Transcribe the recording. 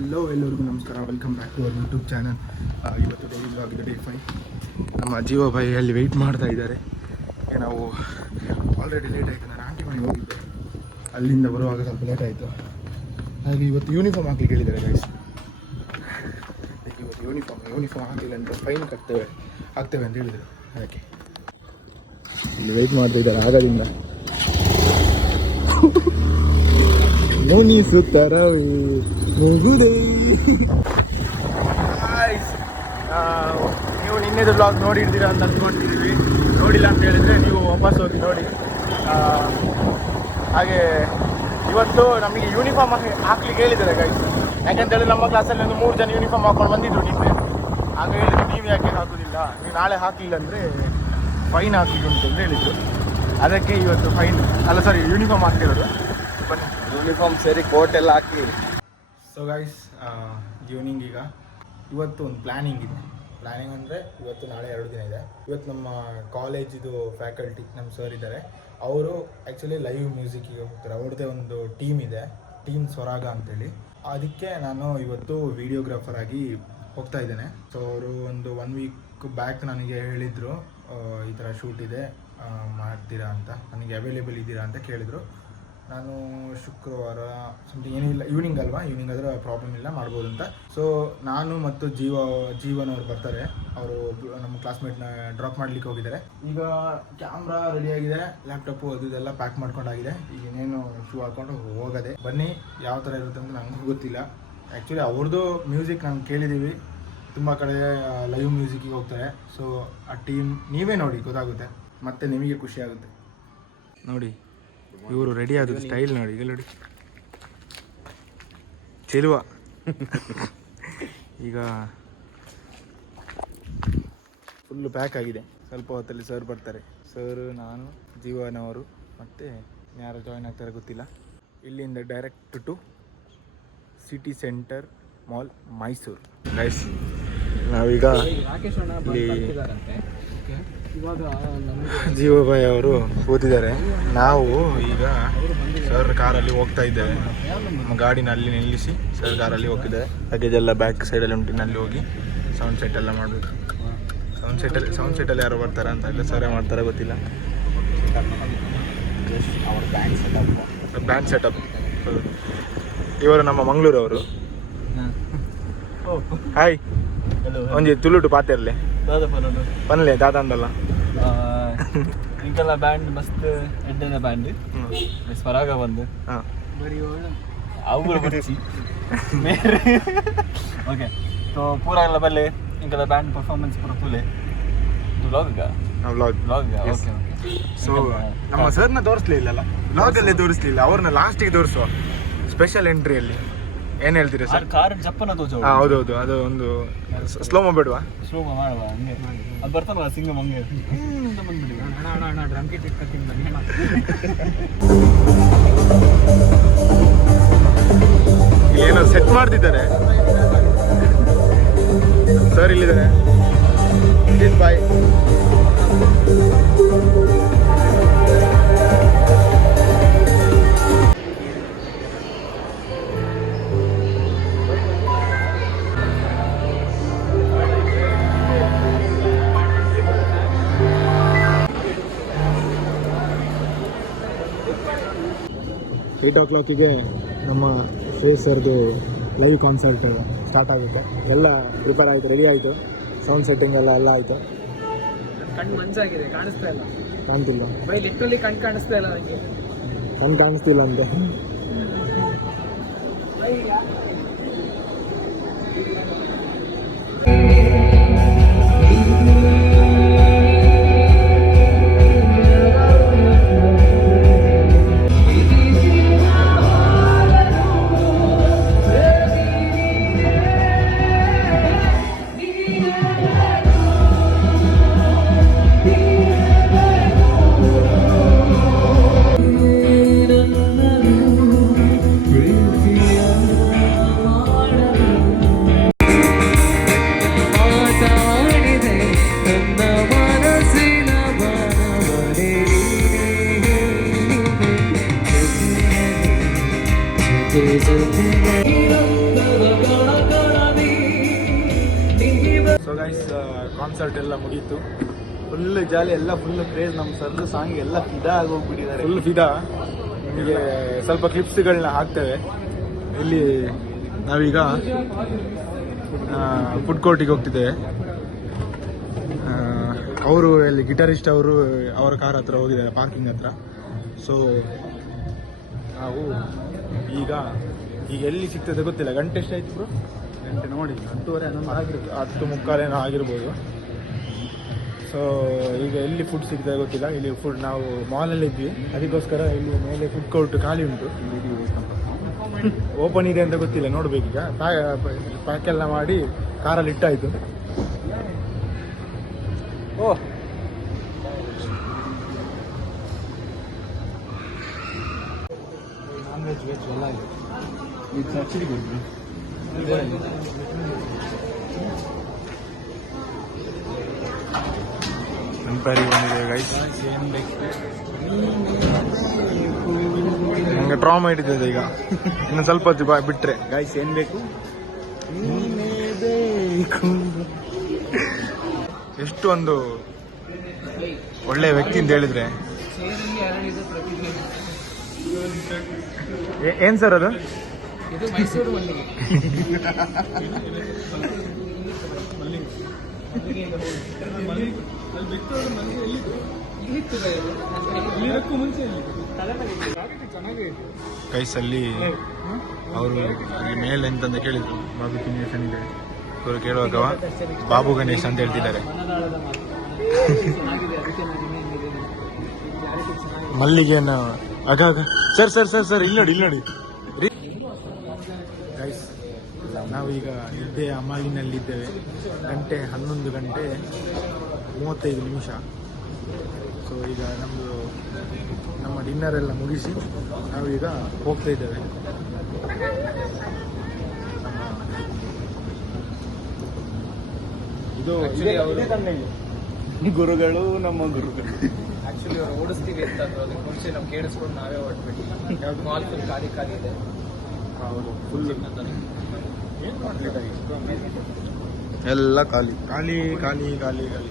ಎಲ್ಲರಿಗೂ ನಮಸ್ಕಾರ. Welcome back to our YouTube channel. ಇವತ್ತು ಡೈಲಿ ವ್ಲಾಗ್ ಇದೆ, ಡೇ 5. ನಮ್ಮ ಜೀವ ಭಾಯಿ ಅಲ್ಲಿ ವೆಯ್ಟ್ ಮಾಡ್ತಾ ಇದ್ದಾರೆ. ನಾವು ಆಲ್ರೆಡಿ ಲೇಟ್ ಆಯಿತು. ನಾನು ಆಂಟಿ ಮನೆಗೆ ಹೋಗಿದ್ದೆ, ಅಲ್ಲಿಂದ ಬರುವಾಗ ಸ್ವಲ್ಪ ಲೇಟ್ ಆಯಿತು. ಹಾಗೆ ಇವತ್ತು ಯೂನಿಫಾರ್ಮ್ ಹಾಕ್ಲಿಕ್ಕೆ ಹೇಳಿದ್ದಾರೆ ಗೈಸ್. ಇವತ್ತು ಯೂನಿಫಾರ್ಮ್ ಹಾಕಲಿಲ್ಲ ಅಂತ ಫೈನ್ ಹಾಕ್ತೇವೆ ಅಂತ ಹೇಳಿದರು. ಅದಕ್ಕೆ ಇಲ್ಲಿ ವೆಯ್ಟ್ ಮಾಡ್ತಾ ಇದ್ದಾರೆ ಆಗದಿಂದ. ಮುಗಿಸುತ್ತರವೇ ಮುಗುದೇ. ನೀವು ನಿನ್ನೆದು ಬ್ಲಾಗ್ ನೋಡಿರ್ತೀರ ಅಂತ ಅಂದ್ಕೊಂಡಿದ್ದೀವಿ. ನೋಡಿಲ್ಲ ಅಂತ ಹೇಳಿದರೆ ನೀವು ವಾಪಸ್ ಹೋಗಿ ನೋಡಿ. ಹಾಗೆ ಇವತ್ತು ನಮಗೆ ಯೂನಿಫಾರ್ಮ್ ಹಾಕ್ಲಿಕ್ಕೆ ಹೇಳಿದ್ದಾರೆ ಗೈಸ್. ಯಾಕೆಂತೇಳಿ ನಮ್ಮ ಕ್ಲಾಸಲ್ಲಿ ಒಂದು 3 ಜನ ಯೂನಿಫಾರ್ಮ್ ಹಾಕೊಂಡು ಬಂದಿದ್ರು ನಿನ್ನೆ. ಹಾಗೆ ಹೇಳಿದ್ರು, ನೀವು ಯಾಕೆ ಹಾಕೋದಿಲ್ಲ, ನೀವು ನಾಳೆ ಹಾಕಲಿಲ್ಲ ಅಂದರೆ ಫೈನ್ ಹಾಕಲಿಕ್ಕೆ ಉಂಟು ಅಂತ ಹೇಳಿದರು. ಅದಕ್ಕೆ ಇವತ್ತು ಯೂನಿಫಾರ್ಮ್ ಹಾಕ್ತಿರೋದು. ಬನ್ನಿ, ಯೂನಿಫಾರ್ಮ್ ಸೇರಿ ಕೋಟ್ ಎಲ್ಲ ಹಾಕಿ. ಸೊ ಗೈಸ್, ಈವ್ನಿಂಗ್ ಇವತ್ತು ಒಂದು ಪ್ಲ್ಯಾನಿಂಗ್ ಇದೆ. ಪ್ಲ್ಯಾನಿಂಗ್ ಅಂದರೆ ಇವತ್ತು ನಾಳೆ 2 ದಿನ ಇದೆ. ಇವತ್ತು ನಮ್ಮ ಕಾಲೇಜಿದು ಫ್ಯಾಕಲ್ಟಿ ನಮ್ಮ ಸರ್ ಇದ್ದಾರೆ. ಅವರು ಆ್ಯಕ್ಚುಲಿ ಲೈವ್ ಮ್ಯೂಸಿಕ್ಕಿಗೆ ಹೋಗ್ತಾರೆ. ಅವ್ರದ್ದೇ ಒಂದು ಟೀಮ್ ಇದೆ, ಟೀಮ್ ಸ್ವರಾಗ ಅಂತೇಳಿ. ಅದಕ್ಕೆ ನಾನು ಇವತ್ತು ವಿಡಿಯೋಗ್ರಾಫರ್ ಆಗಿ ಹೋಗ್ತಾ ಇದ್ದೇನೆ. ಸೊ ಅವರು ಒಂದು 1 ವೀಕ್ ಬ್ಯಾಕ್ ನನಗೆ ಹೇಳಿದರು, ಈ ಥರ ಶೂಟ್ ಇದೆ, ಮಾಡ್ತೀರಾ ಅಂತ, ನನಗೆ ಅವೈಲೇಬಲ್ ಇದ್ದೀರಾ ಅಂತ ಕೇಳಿದರು. ನಾನು ಶುಕ್ರವಾರ ಸಮಥಿಂಗ್ ಏನಿಲ್ಲ, ಈವ್ನಿಂಗ್ ಆದರೆ ಪ್ರಾಬ್ಲಮ್ ಇಲ್ಲ, ಮಾಡ್ಬೋದು ಅಂತ. ಸೊ ನಾನು ಮತ್ತು ಜೀವನವ್ರು ಬರ್ತಾರೆ. ಅವರು ನಮ್ಮ ಕ್ಲಾಸ್ಮೇಟ್ನ ಡ್ರಾಪ್ ಮಾಡಲಿಕ್ಕೆ ಹೋಗಿದ್ದಾರೆ. ಈಗ ಕ್ಯಾಮ್ರಾ ರೆಡಿಯಾಗಿದೆ, ಲ್ಯಾಪ್ಟಾಪು ಇದೆಲ್ಲ ಪ್ಯಾಕ್ ಮಾಡ್ಕೊಂಡಾಗಿದೆ. ಈಗ ಇನ್ನೇನು ಶೂ ಹಾಕ್ಕೊಂಡು ಹೋಗೋದೆ. ಬನ್ನಿ, ಯಾವ ಥರ ಇರುತ್ತೆ ಅಂತ ನನಗೂ ಗೊತ್ತಿಲ್ಲ. ಆ್ಯಕ್ಚುಲಿ ಅವ್ರದ್ದು ಮ್ಯೂಸಿಕ್ ನಾನು ಕೇಳಿದ್ದೀವಿ, ತುಂಬ ಕಡೆ ಲೈವ್ ಮ್ಯೂಸಿಕ್ಕಿಗೆ ಹೋಗ್ತಾರೆ. ಸೊ ಆ ಟೀಮ್ ನೀವೇ ನೋಡಿ, ಗೊತ್ತಾಗುತ್ತೆ, ಮತ್ತು ನಿಮಗೆ ಖುಷಿ ಆಗುತ್ತೆ. ನೋಡಿ, ಇವರು ರೆಡಿ ಆದದ್ದು ಸ್ಟೈಲ್ ನೋಡಿ. ಈಗ ನೋಡಿ, ಚೆಲುವ. ಈಗ ಫುಲ್ಲು ಪ್ಯಾಕ್ ಆಗಿದೆ. ಸ್ವಲ್ಪ ಹೊತ್ತಲ್ಲಿ ಸರ್ ಬರ್ತಾರೆ. ಸರ್, ನಾನು, ಜೀವನವರು ಮತ್ತು ಯಾರು ಜಾಯ್ನ್ ಆಗ್ತಾರೆ ಗೊತ್ತಿಲ್ಲ. ಇಲ್ಲಿಂದ direct to City Centre Mall, Mysuru. Guys, ನಾವೀಗ ಇಲ್ಲಿ ಜೀವಭಾಯಿ ಅವರು ಕೂತಿದ್ದಾರೆ. ನಾವು ಈಗ ಸರ್ ಕಾರಲ್ಲಿ ಹೋಗ್ತಾ ಇದ್ದೇವೆ. ನಮ್ಮ ಗಾಡಿನ ಅಲ್ಲಿ ನಿಲ್ಲಿಸಿ ಸರ್ ಕಾರಲ್ಲಿ ಹೋಗ್ತಿದ್ದೇವೆ. ಲಗೇಜ್ ಎಲ್ಲ ಬ್ಯಾಕ್ ಸೈಡಲ್ಲಿ ಉಂಟು. ಅಲ್ಲಿ ಹೋಗಿ ಸೌಂಡ್ ಸೆಟ್ ಎಲ್ಲ ಮಾಡಬೇಕು. ಸೌಂಡ್ ಸೆಟ್ಟಲ್ಲಿ ಯಾರು ಬರ್ತಾರೆ ಅಂತ ಇಲ್ಲ, ಸರೇ ಮಾಡ್ತಾರೆ ಗೊತ್ತಿಲ್ಲ. Band setup. ಇವರು ನಮ್ಮ ಮಂಗಳೂರವರು. ಹಾಯ್, ಒಂಜಿ ತುಳುಟು ಪಾತೆರ್ಲೆ ಪನ್ಲೆ ದಾದ ಅಂದಲ್ಲ ಇಂಕಲ್ಲ ಬ್ಯಾಂಡ್ ಮಸ್ತ್ ಎಡ್ಡೆನ ಬ್ಯಾಂಡ್ ಸ್ವರಾಗ ಬಂದು ಅವು ಬರ್ಚಿ ಓಕೆ. ಸೊ ಪೂರ ಎಲ್ಲ ಬಲ್ಲೆ ಇಂಕಲ್ಲ ಬ್ಯಾಂಡ್ ಪರ್ಫಾರ್ಮೆನ್ಸ್ ಪೂರ ತೂಲೆ ವ್ಲಾಗ್. ಓಕೆ. ಸೊ ನಮ್ಮ ಸರ್ನ ತೋರಿಸ್ಲಿಲ್ಲಲ್ಲ, ವ್ಲಾಗಲ್ಲೇ ತೋರಿಸ್ಲಿಲ್ಲ, ಅವ್ರನ್ನ ಲಾಸ್ಟಿಗೆ ತೋರಿಸುವ ಸ್ಪೆಷಲ್ ಎಂಟ್ರಿಯಲ್ಲಿ. ಏನು ಹೇಳ್ತೀರಾ ಸರ್? ಕಾರ್ ಜಪ್ಪನ ತೋಜ. ಹೌದೌದು, ಅದು ಒಂದು ಸ್ಲೋಮೋ ಬೇಡವಾ? ಸ್ಲೋಮೋ ಮಾಡುವ, ಹಂಗೆ ಅದು ಬರ್ತಾನಲ್ಲ ಸಿಂಗಮ್, ಹಂಗೆ ಬಂದ್ಬಿಡಿ. ಡ್ರಮ್ ಕಿಟ್ ಇಟ್ಕೊತೀನಿ ಬನ್ನಿ. ಏನೋ ಸೆಟ್ ಮಾಡ್ತಿದ್ದಾರೆ ಸರ್. ಇಲ್ಲಿದ್ದಾರೆ ಬಾಯ್. ಏಯ್ಟ್ ಓ ಕ್ಲಾಕಿಗೆ ನಮ್ಮ ಶ್ರೇಯಸ್ ಸರ್ದು ಲೈವ್ ಕಾನ್ಸರ್ಟ್ ಸ್ಟಾರ್ಟ್ ಆಗುತ್ತೆ. ಎಲ್ಲ ಪ್ರಿಪೇರ್ ಆಯಿತು, ರೆಡಿ ಆಯಿತು, ಸೌಂಡ್ ಸೆಟ್ಟಿಂಗ್ ಎಲ್ಲ ಆಯಿತು. ಕಣ್ಣು ಮಂಜಾಗಿದೆ, ಕಾಣಿಸ್ತಾ ಇಲ್ಲ. ಕಾಣ್ತಿಲ್ಲ ಬೈ, ಲಿಟ್ರಲಿ ಕಣ್ಣು ಕಾಣಿಸ್ತಾ ಇಲ್ಲ ನನಗೆ. ಕಣ್ಣು ಕಾಣಿಸ್ತಿಲ್ಲ ಅಂತೆ. There's a ಕಾನ್ಸರ್ಟ್ ಎಲ್ಲ ಮುಗೀತು. ಫುಲ್ ಜಾಲಿ, ಎಲ್ಲ ಫುಲ್ ಕ್ರೇಜ್. ನಮ್ಮ ಸರ್ದು ಸಾಂಗ್ ಎಲ್ಲ ಫಿದಾ ಆಗೋಗ್ಬಿಟ್ಟಿದ್ದಾರೆ. ಫುಲ್ ಫಿದಾ. ನಿಮಗೆ ಸ್ವಲ್ಪ ಕ್ಲಿಪ್ಸ್ಗಳನ್ನ ಹಾಕ್ತೇವೆ. ಇಲ್ಲಿ ನಾವೀಗ ಫುಡ್ ಕೋರ್ಟಿಗೆ ಹೋಗ್ತಿದ್ದೇವೆ. ಅವರು ಇಲ್ಲಿ ಗಿಟಾರಿಸ್ಟ್ ಅವರು ಅವರ ಕಾರ್ ಹತ್ರ ಹೋಗಿದ್ದಾರೆ, ಪಾರ್ಕಿಂಗ್ ಹತ್ರ. ಸೊ ನಾವು ಈಗ ಎಲ್ಲಿ ಸಿಗ್ತದೆ ಗೊತ್ತಿಲ್ಲ. ಗಂಟೆ ಎಷ್ಟಾಯ್ತು ಬ್ರೋ? ಗಂಟೆ ನೋಡಿ 10:30 11 ಆಗಿರುತ್ತೆ. 10:45 ಆಗಿರ್ಬೋದು. ಸೊ ಈಗ ಎಲ್ಲಿ ಫುಡ್ ಸಿಗ್ತದೆ ಗೊತ್ತಿಲ್ಲ. ಇಲ್ಲಿ ಫುಡ್ ನಾವು ಮಾಲಲ್ಲಿ ಇದ್ವಿ, ಅದಕ್ಕೋಸ್ಕರ ಇಲ್ಲಿ ಮೇಲೆ ಫುಡ್ ಕೋರ್ಟ್ ಖಾಲಿ ಉಂಟು. ಓಪನ್ ಇದೆ ಅಂತ ಗೊತ್ತಿಲ್ಲ, ನೋಡ್ಬೇಕೀಗ. ಪ್ಯಾಕ್ ಎಲ್ಲ ಮಾಡಿ ಕಾರಲ್ಲಿ ಇಟ್ಟಾಯ್ತು. ಓ ನಾನ್ ವೆಜ್ ಎಲ್ಲ ಇದೆ. ಇದು ಆಕ್ಚುಲಿ ಗುಡ್. ಎಂಪೈರಿ ಬಂದಿದೆ ಗೈಸ್. ನನಗೆ ಟ್ರಾಮಾ ಹಿಡಿತದೆ ಈಗ. ಇನ್ನು ಸ್ವಲ್ಪ ಹೊತ್ತು ಬಿಟ್ರೆ ಗೈಸ್ ಏನ್ ಬೇಕು? ಎಷ್ಟು ಒಂದು ಒಳ್ಳೆ ವ್ಯಕ್ತಿ ಅಂತ ಹೇಳಿದ್ರೆ ಏನ್ ಸರ್ ಅದು? ಇದು ಮೈಸೂರು ಮಲ್ಲಿಗೆ. ಕೈಸಲ್ಲಿ ಅವರು ಅಲ್ಲಿ ಮೇಲೆ ಎಂತಂತ ಕೇಳಿದ್ರು. ಬಾಬು ಗಣೇಶನ್ ಇದೆ. ಇವರು ಕೇಳುವಾಗ ಬಾಬು ಗಣೇಶ್ ಅಂತ ಹೇಳ್ತಿದ್ದಾರೆ. ಮಲ್ಲಿಗೆಯನ್ನು ಆಗ ಸರ್ ಸರ್ ಸರ್ ಸರ್ ಇಲ್ಲಿ ನೋಡಿ ಗೈಸ್, ನಾವೀಗ ನಿದ್ದೆಯ ಅಮಲಿನಲ್ಲಿದ್ದೇವೆ. ಗಂಟೆ 11:35. ಸೊ ಈಗ ನಮ್ಮ ಡಿನ್ನರ್ ಎಲ್ಲ ಮುಗಿಸಿ ನಾವೀಗ ಹೋಗ್ತಾ ಇದ್ದೇವೆ. ಇದು ಗುರುಗಳು, ನಮ್ಮ ಗುರುಗಳು. ಆಕ್ಚುಲಿ ಅವ್ರು ಓಡಿಸ್ತೀವಿ ಅಂತ ಅದಕ್ಕೆ ಮುಂಚೆ ನಾವು ಕೇಳಿಸ್ಕೊಂಡು ನಾವೇ ಹೊರಟ್ಬಿಟ್ಟು ಮಾಲ್ ಫುಲ್ ಖಾಲಿ ಇದೆ. ಹೌದು, ಫುಲ್ ಎಲ್ಲ ಖಾಲಿ ಖಾಲಿ ಖಾಲಿ ಖಾಲಿ ಖಾಲಿ.